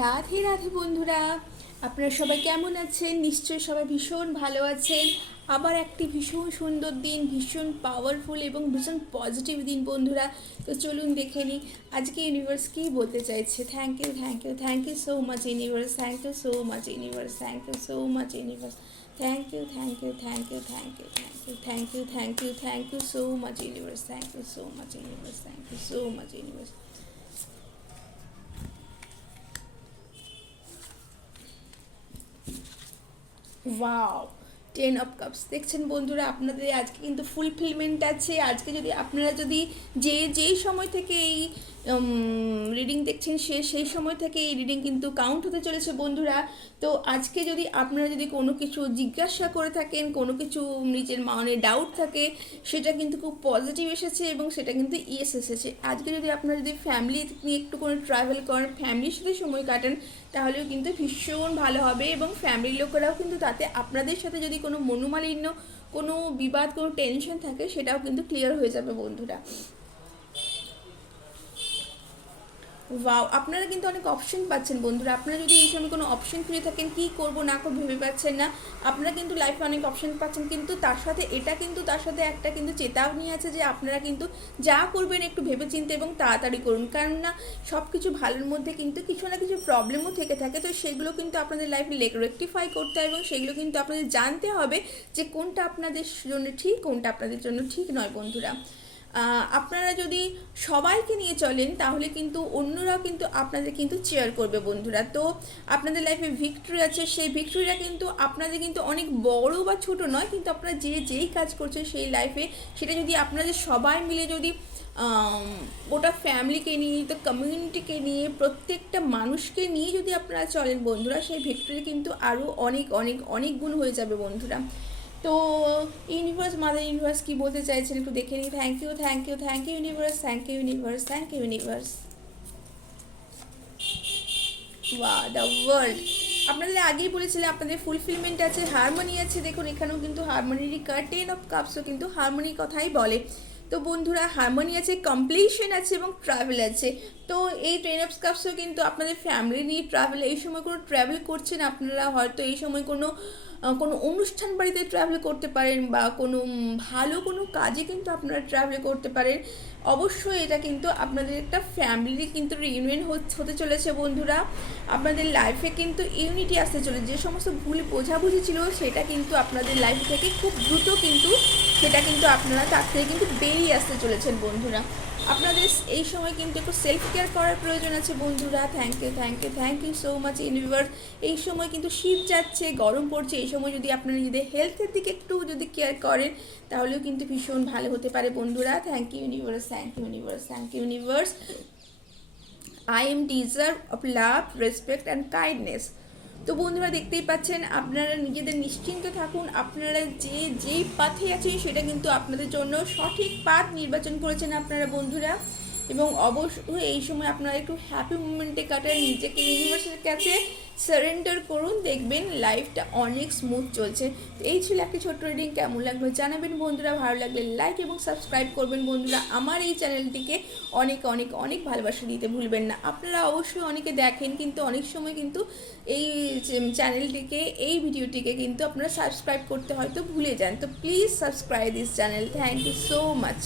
রাধে রাধে বন্ধুরা, আপনারা সবাই কেমন আছেন? নিশ্চয়ই সবাই ভীষণ ভালো আছেন। আবার একটি ভীষণ সুন্দর দিন, ভীষণ পাওয়ারফুল এবং ভীষণ পজিটিভ দিন বন্ধুরা। তো চলুন দেখে নিই আজকে ইউনিভার্স কী বলতে চাইছে। Thank you, thank you, thank you so much universe, thank you so much universe, thank you so much universe, thank you, thank you, thank you, thank you, thank you, thank you, thank you, thank you so much universe, thank you so much universe, thank you so much universe. Wow, 10 of cups দেখছেন বন্ধুরা, আপনাদের আজকে কিন্তু fulfilment আছে। আজকে যদি আপনারা যদি যেই সময় থেকে এই রিডিং দেখছেন সেই সময় থেকে এই রিডিং কিন্তু কাউন্ট হতে চলেছে বন্ধুরা। তো আজকে যদি আপনারা যদি কোনো কিছু জিজ্ঞাসা করে থাকেন, কোনো কিছু নিজের মনে ডাউট থাকে, সেটা কিন্তু খুব পজিটিভ এসেছে এবং সেটা কিন্তু ইয়েস এসেছে। আজকে যদি আপনারা যদি ফ্যামিলি নিয়ে একটু কোনো ট্রাভেল করেন, ফ্যামিলির সাথে সময় কাটান, তাহলেও কিন্তু ভীষণ ভালো হবে এবং ফ্যামিলির লোকেরাও কিন্তু তাতে আপনাদের সাথে যদি কোনো মনোমালিন্য, কোনো বিবাদ, কোনো টেনশন থাকে, সেটাও কিন্তু ক্লিয়ার হয়ে যাবে বন্ধুরা। ওয়াও, আপনারা কিন্তু অনেক অপশন পাচ্ছেন বন্ধুরা। আপনারা যদি এই সময় কোনো অপশন খুঁজে থাকেন, কী করবো না করবো ভেবে পাচ্ছেন না, আপনারা কিন্তু লাইফে অনেক অপশন পাচ্ছেন, কিন্তু তার সাথে একটা কিন্তু চেতাবনী আছে যে আপনারা কিন্তু যা করবেন একটু ভেবেচিন্তে এবং তাড়াতাড়ি করুন। কারণ না, সব কিছু ভালোর মধ্যে কিন্তু কিছু না কিছু প্রবলেমও থেকে থাকে। তো সেগুলো কিন্তু আপনাদের লাইফে রেকটিফাই করতে হয় এবং সেগুলো কিন্তু আপনাদের জানতে হবে যে কোনটা আপনাদের জন্য ঠিক, কোনটা আপনাদের জন্য ঠিক নয় বন্ধুরা। আপনারা যদি সবাইকে নিয়ে চলেন, তাহলে কিন্তু অন্যরাও কিন্তু আপনাদের কিন্তু চেয়ার করবে বন্ধুরা। তো আপনাদের লাইফে ভিক্টরি আছে, সেই ভিক্টরিটা কিন্তু আপনাদের কিন্তু অনেক বড় বা ছোট নয়, কিন্তু আপনারা যেই কাজ করছেন সেই লাইফে, সেটা যদি আপনাদের সবাই মিলে যদি গোটা ফ্যামিলিকে নিয়ে, তো কমিউনিটিকে নিয়ে, প্রত্যেকটা মানুষকে নিয়ে যদি আপনারা চলেন বন্ধুরা, সেই ভিক্টরি কিন্তু আরও অনেক অনেক অনেক গুণ হয়ে যাবে বন্ধুরা। তো ইউনিভার্স, মাদার ইউনিভার্স কী বলতে চাইছেন একটু দেখে নিই। Thank you, thank you, thank you universe, thank you universe, thank you universe. Wow the world, আপনাদের আগেই বলেছিলাম আপনাদের ফুলফিলমেন্ট আছে, হারমোনি আছে। দেখুন এখানেও কিন্তু হারমোনিরই কার্ড, 10 অফ কাপসও কিন্তু হারমোনির কথাই বলে। তো বন্ধুরা, হারমোনি আছে, কমপ্লিশন আছে এবং ট্রাভেল আছে। তো এই 10 অফ কাপসও কিন্তু আপনাদের ফ্যামিলি নিয়ে ট্রাভেল, এই সময় কোনো ট্রাভেল করছেন আপনারা, হয়তো এই সময় কোনো কোনো অনুষ্ঠান বাড়িতে ট্রাভেল করতে পারেন বা কোনো ভালো কোনো কাজে কিন্তু আপনারা ট্রাভেল করতে পারেন। অবশ্যই এটা কিন্তু আপনাদের একটা ফ্যামিলি কিন্তু রিউনিয়ন হতে চলেছে বন্ধুরা। আপনাদের লাইফে কিন্তু ইউনিটি আসতে চলেছে। যে সমস্ত ভুল বোঝাবুঝি ছিল, সেটা কিন্তু আপনাদের লাইফ থেকে খুব দ্রুত কিন্তু সেটা কিন্তু আপনারা তার থেকে কিন্তু বেরিয়ে আসতে চলেছেন বন্ধুরা। আপনাদের এই সময় কিন্তু একটু সেলফ কেয়ার করার প্রয়োজন আছে বন্ধুরা। Thank you, thank you, thank you so much universe. এই সময় কিন্তু শীত যাচ্ছে, গরম পড়ছে, এই সময় যদি আপনারা নিজেদের হেলথের দিকে একটু যদি কেয়ার করেন, তাহলেও কিন্তু ভীষণ ভালো হতে পারে বন্ধুরা। Thank you universe, thank you universe, thank you universe. I am deserve of love, respect and kindness. তো বন্ধুরা, দেখতেই পাচ্ছেন, আপনারা নিজেদের নিশ্চিন্ত থাকুন। আপনারা যেই পাথে আছেন, সেটা কিন্তু আপনাদের জন্য সঠিক পাথ নির্বাচন করেছেন আপনারা বন্ধুরা। এবং অবশ্যই এই সময় আপনারা একটু হ্যাপি মুমেন্টে কাটান, নিজেকে ইউনিভার্সের কাছে সারেন্ডার করুন, দেখবেন লাইফটা অনেক স্মুথ চলছে। এই ছিল একটি ছোট্ট রিডিং, কেমন লাগলো জানাবেন বন্ধুরা। ভালো লাগলে লাইক এবং সাবস্ক্রাইব করবেন বন্ধুরা। আমার এই চ্যানেলটিকে অনেক অনেক অনেক ভালোবাসা দিতে ভুলবেন না। আপনারা অবশ্যই অনেকে দেখেন, কিন্তু অনেক সময় কিন্তু এই চ্যানেলটিকে, এই ভিডিওটিকে কিন্তু আপনারা সাবস্ক্রাইব করতে হয়তো ভুলে যান। তো please subscribe this channel. Thank you so much.